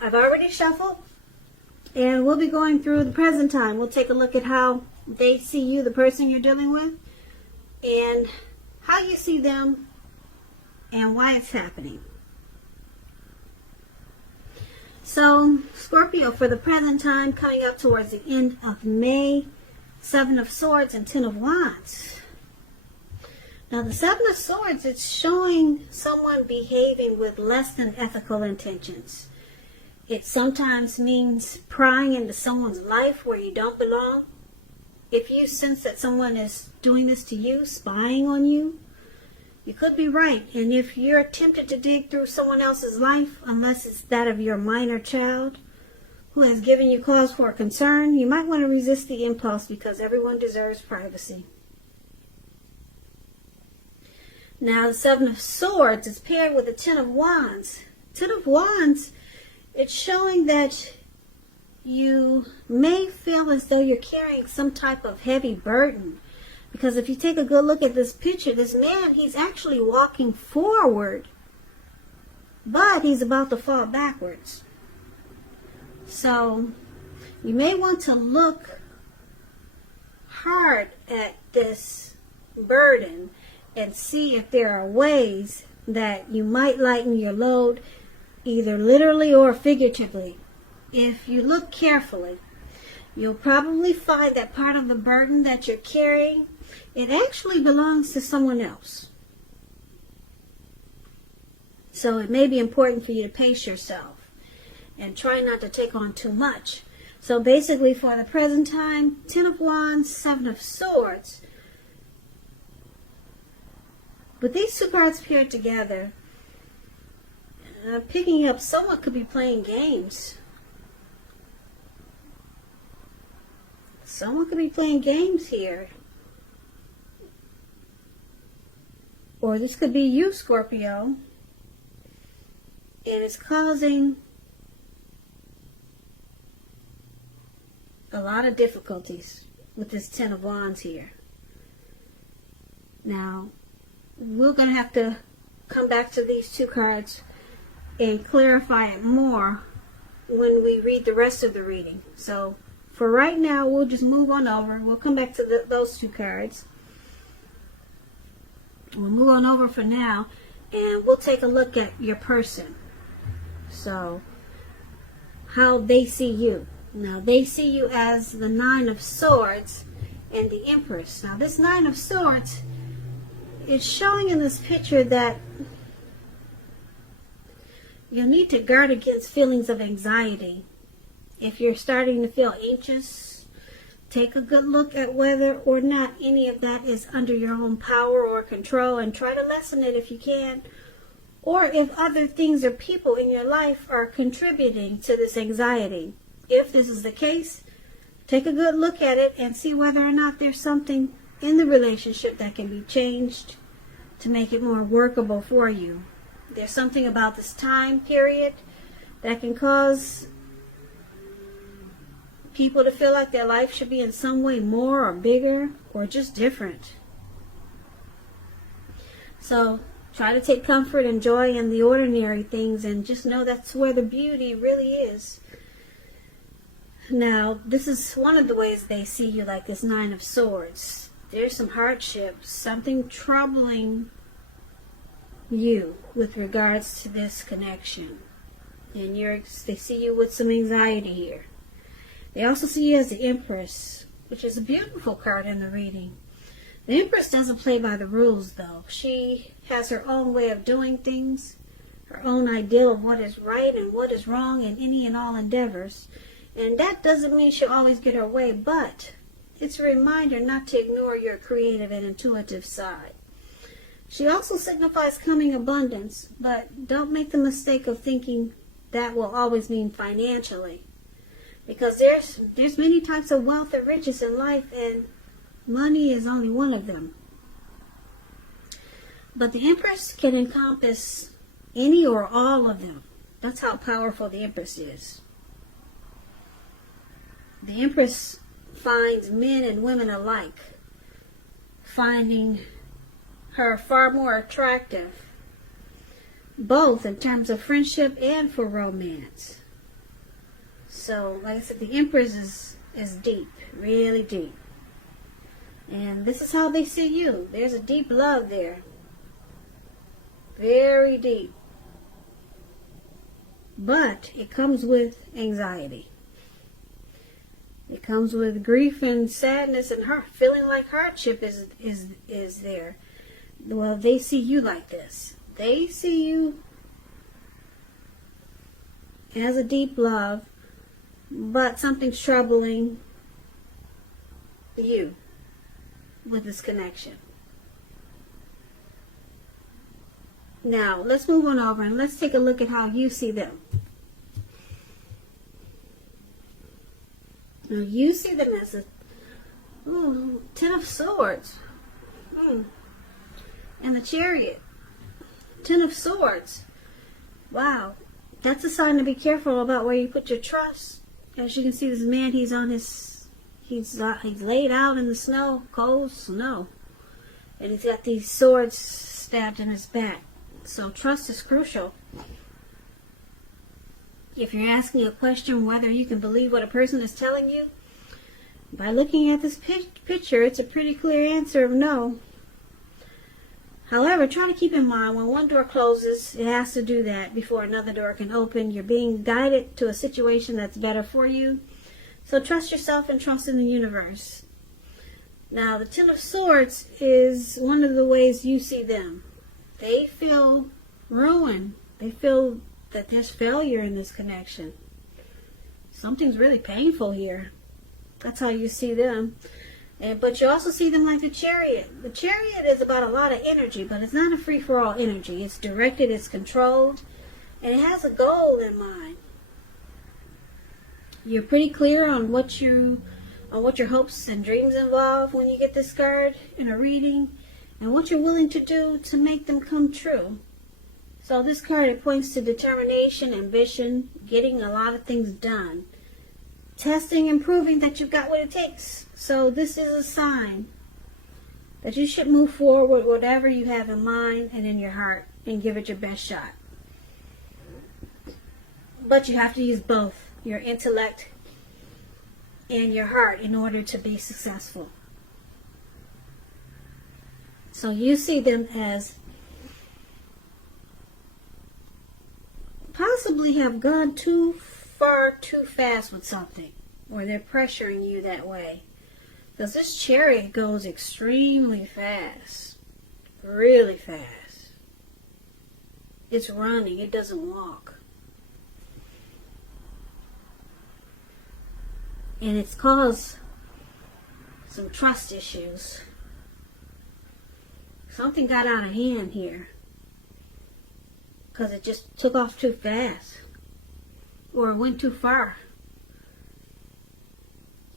I've already shuffled, and we'll be going through the present time. We'll take a look at how they see you, the person you're dealing with, and how you see them, and why it's happening. So, Scorpio, for the present time, coming up towards the end of May, Seven of Swords and Ten of Wands. Now, the Seven of Swords, it's showing someone behaving with less than ethical intentions. It sometimes means prying into someone's life where you don't belong. If you sense that someone is doing this to you, spying on you, you could be right. And if you're tempted to dig through someone else's life, unless it's that of your minor child who has given you cause for concern, you might want to resist the impulse, because everyone deserves privacy. Now, the Seven of Swords is paired with the Ten of Wands. Ten of Wands, it's showing that you may feel as though you're carrying some type of heavy burden. Because if you take a good look at this picture, this man, he's actually walking forward, but he's about to fall backwards. So, you may want to look hard at this burden and see if there are ways that you might lighten your load, either literally or figuratively. If you look carefully, you'll probably find that part of the burden that you're carrying, it actually belongs to someone else. So it may be important for you to pace yourself and try not to take on too much. So basically, for the present time, Ten of Wands, Seven of Swords. With these two cards paired together, picking up, someone could be playing games. Someone could be playing games here. Or this could be you, Scorpio. And it's causing a lot of difficulties with this Ten of Wands here. Now, we're going to have to come back to these two cards and clarify it more when we read the rest of the reading. So, for right now, we'll just move on over. We'll come back to those two cards. We'll move on over for now, and we'll take a look at your person. So, how they see you. Now, they see you as the Nine of Swords and the Empress. Now, this Nine of Swords is showing in this picture that you'll need to guard against feelings of anxiety. If you're starting to feel anxious, take a good look at whether or not any of that is under your own power or control, and try to lessen it if you can. Or if other things or people in your life are contributing to this anxiety. If this is the case, take a good look at it and see whether or not there's something in the relationship that can be changed to make it more workable for you. There's something about this time period that can cause people to feel like their life should be in some way more or bigger or just different. So try to take comfort and joy in the ordinary things, and just know that's where the beauty really is. Now, this is one of the ways they see you, like this Nine of Swords. There's some hardships, something troubling you with regards to this connection. And they see you with some anxiety here. They also see you as the Empress, which is a beautiful card in the reading. The Empress doesn't play by the rules, though. She has her own way of doing things, her own ideal of what is right and what is wrong in any and all endeavors. And that doesn't mean she'll always get her way, but it's a reminder not to ignore your creative and intuitive side. She also signifies coming abundance, but don't make the mistake of thinking that will always mean financially. Because there's many types of wealth and riches in life, and money is only one of them. But the Empress can encompass any or all of them. That's how powerful the Empress is. The Empress finds men and women alike, finding her far more attractive, both in terms of friendship and for romance. So, like I said, the Empress is deep, really deep. And this is how they see you. There's a deep love there. Very deep. But it comes with anxiety. It comes with grief and sadness and feeling like hardship is there. Well, they see you like this. They see you as a deep love, but something's troubling you with this connection. Now, let's move on over and let's take a look at how you see them. Now, you see them as a Ten of Swords. And the Chariot. Ten of Swords. Wow. That's a sign to be careful about where you put your trust. As you can see, this man, he's laid out in the snow, cold snow. And he's got these swords stabbed in his back. So trust is crucial. If you're asking a question whether you can believe what a person is telling you, by looking at this picture, it's a pretty clear answer of no. However, try to keep in mind when one door closes, it has to do that before another door can open. You're being guided to a situation that's better for you. So trust yourself and trust in the universe. Now, the Ten of Swords is one of the ways you see them. They feel ruin. They feel that there's failure in this connection. Something's really painful here. That's how you see them. But you also see them like the Chariot. The Chariot is about a lot of energy, but it's not a free-for-all energy. It's directed, it's controlled, and it has a goal in mind. You're pretty clear on what your hopes and dreams involve when you get this card in a reading, and what you're willing to do to make them come true. So this card, it points to determination, ambition, getting a lot of things done, testing and proving that you've got what it takes. So this is a sign that you should move forward with whatever you have in mind and in your heart and give it your best shot. But you have to use both your intellect and your heart in order to be successful. So you see them as possibly have gone too far too fast with something, or they're pressuring you that way. Because this Chariot goes extremely fast. Really fast. It's running. It doesn't walk. And it's caused some trust issues. Something got out of hand here. Because it just took off too fast. Or it went too far.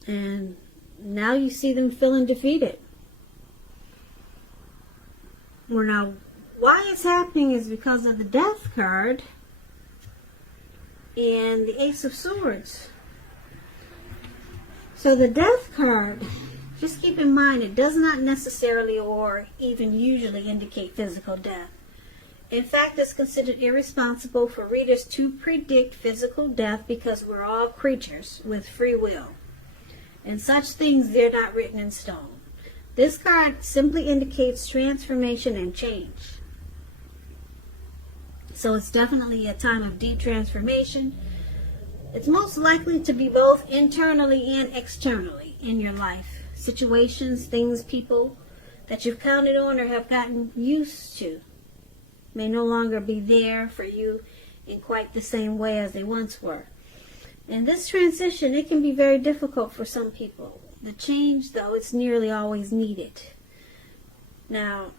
And now you see them feeling defeated. Well, now, why it's happening is because of the Death card and the Ace of Swords. So the Death card, just keep in mind, it does not necessarily or even usually indicate physical death. In fact, it's considered irresponsible for readers to predict physical death because we're all creatures with free will. And such things, they're not written in stone. This card simply indicates transformation and change. So it's definitely a time of deep transformation. It's most likely to be both internally and externally in your life. Situations, things, people that you've counted on or have gotten used to may no longer be there for you in quite the same way as they once were. And this transition, it can be very difficult for some people. The change, though, it's nearly always needed. Now,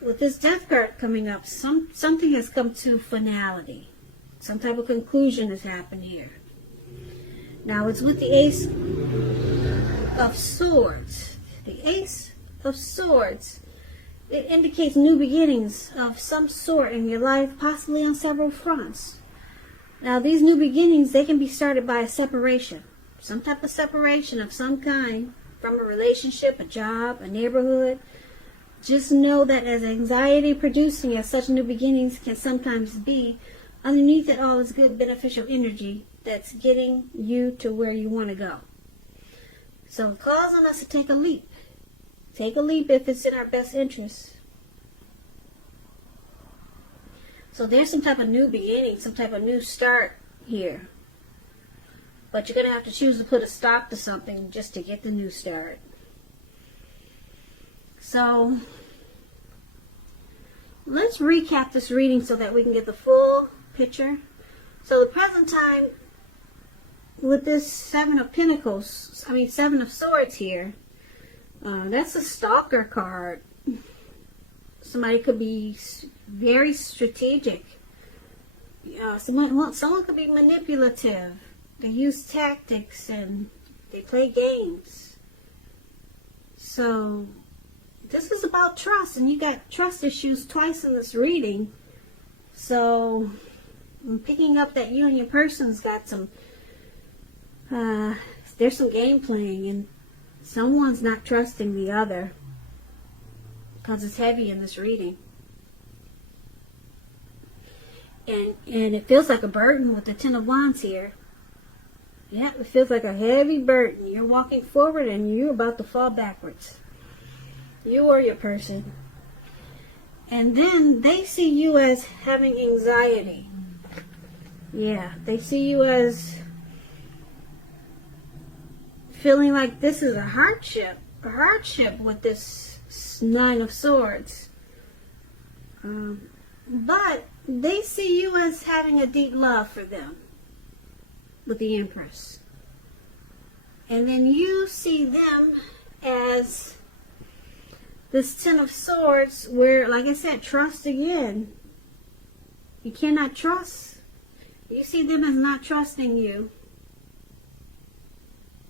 with this Death card coming up, something has come to finality. Some type of conclusion has happened here. Now, it's with the Ace of Swords. The Ace of Swords, it indicates new beginnings of some sort in your life, possibly on several fronts. Now, these new beginnings, they can be started by a separation. Some type of separation of some kind from a relationship, a job, a neighborhood. Just know that as anxiety producing as such new beginnings can sometimes be, underneath it all is good beneficial energy that's getting you to where you want to go. So it calls on us to take a leap. Take a leap if it's in our best interest. So there's some type of new beginning, some type of new start here. But you're going to have to choose to put a stop to something just to get the new start. So let's recap this reading so that we can get the full picture. So the present time with this Seven of Swords here, that's a stalker card. Somebody could be very strategic. Someone could be manipulative. They use tactics and they play games. So this is about trust, and you got trust issues twice in this reading. So I'm picking up that you and your person's got some, there's some game playing, and someone's not trusting the other because it's heavy in this reading. And it feels like a burden with the Ten of Wands here. Yeah, it feels like a heavy burden. You're walking forward and you're about to fall backwards. You or your person. And then they see you as having anxiety. Yeah, they see you as feeling like this is a hardship with this Nine of Swords. But they see you as having a deep love for them with the Empress. And then you see them as this Ten of Swords where, like I said, trust again. You cannot trust. You see them as not trusting you.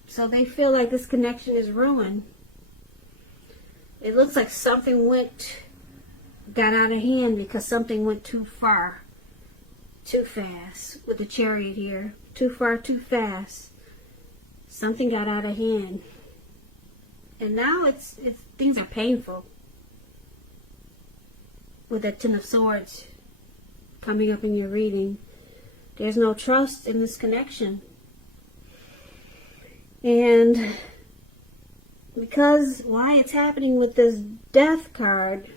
So they feel like this connection is ruined. It looks like something got out of hand because something went too far, too fast with the Chariot here. Too far, too fast. Something got out of hand. And now things are painful with that Ten of Swords coming up in your reading. There's no trust in this connection. And because why it's happening with this Death card,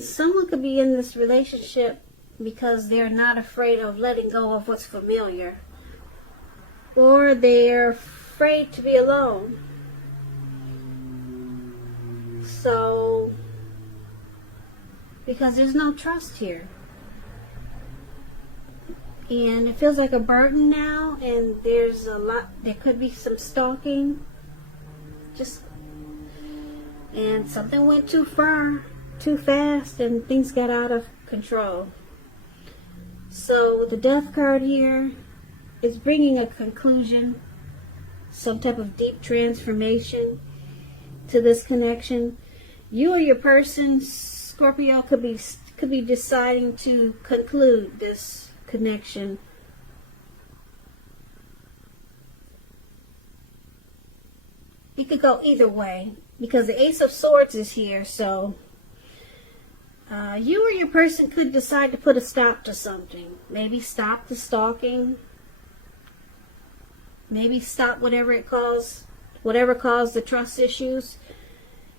someone could be in this relationship because they're not afraid of letting go of what's familiar. Or they're afraid to be alone. So, because there's no trust here. And it feels like a burden now, and there could be some stalking. And something went too far, too fast, and things got out of control. So with the Death card here, it's bringing a conclusion, some type of deep transformation to this connection. You or your person, Scorpio, could be deciding to conclude this connection. It could go either way because the Ace of Swords is here, so you or your person could decide to put a stop to something. Maybe stop the stalking. Maybe stop whatever caused the trust issues.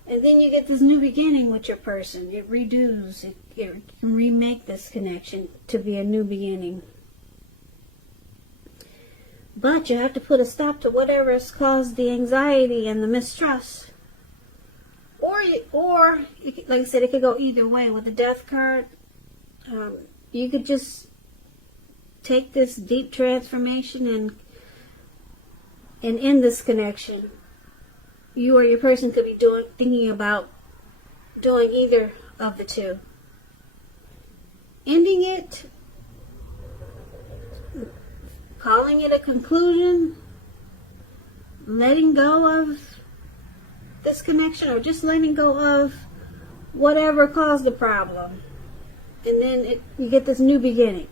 And then you get this new beginning with your person. It redos. It can remake this connection to be a new beginning. But you have to put a stop to whatever has caused the anxiety and the mistrust. Or like I said, it could go either way. With the Death card, you could just take this deep transformation and end this connection. You or your person could be thinking about doing either of the two. Ending it, calling it a conclusion, letting go of this connection, or just letting go of whatever caused the problem. And then you get this new beginning.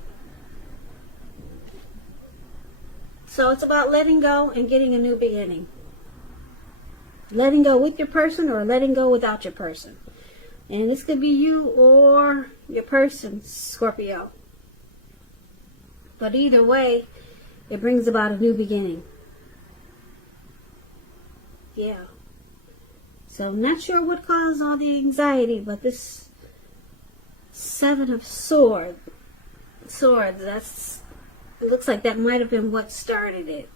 So it's about letting go and getting a new beginning. letting go with your person or letting go without your person. And this could be you or your person, Scorpio. But either way, it brings about a new beginning. Yeah. So not sure what caused all the anxiety, but this Seven of Swords, it looks like that might have been what started it.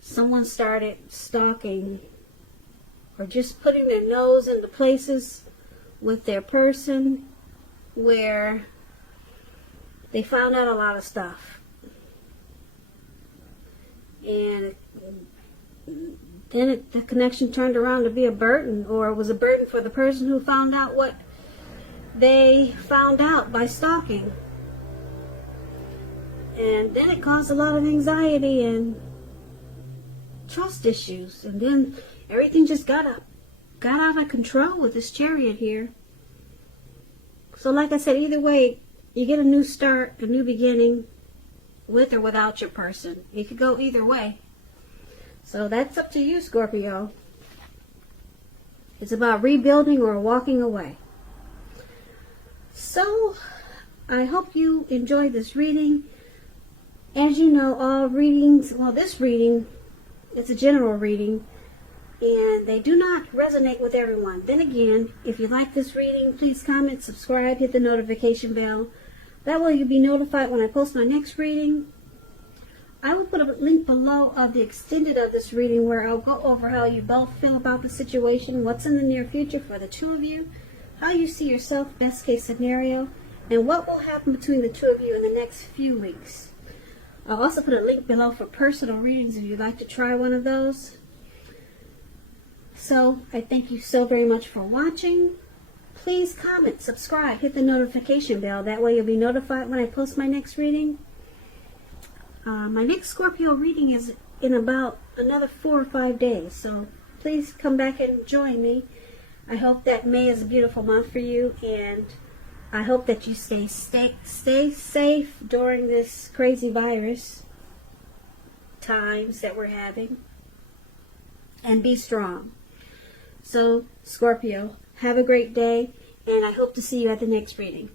Someone started stalking or just putting their nose into places with their person where they found out a lot of stuff. And then the connection turned around to be a burden, or it was a burden for the person who found out what they found out by stalking. And then it caused a lot of anxiety and trust issues. And then everything just got out of control with this Chariot here. So like I said, either way, you get a new start, a new beginning, with or without your person. You could go either way. So that's up to you, Scorpio. It's about rebuilding or walking away. So, I hope you enjoyed this reading. As you know, all readings, well, this reading, it's a general reading, and they do not resonate with everyone. Then again, if you like this reading, please comment, subscribe, hit the notification bell. That way you'll be notified when I post my next reading. I will put a link below of the extended of this reading where I'll go over how you both feel about the situation, what's in the near future for the two of you, how you see yourself, best case scenario, and what will happen between the two of you in the next few weeks. I'll also put a link below for personal readings if you'd like to try one of those. So, I thank you so very much for watching. Please comment, subscribe, hit the notification bell. That way you'll be notified when I post my next reading. My next Scorpio reading is in about another 4 or 5 days. So please come back and join me. I hope that May is a beautiful month for you. And I hope that you stay safe during this crazy virus times that we're having. And be strong. So, Scorpio, have a great day. And I hope to see you at the next reading.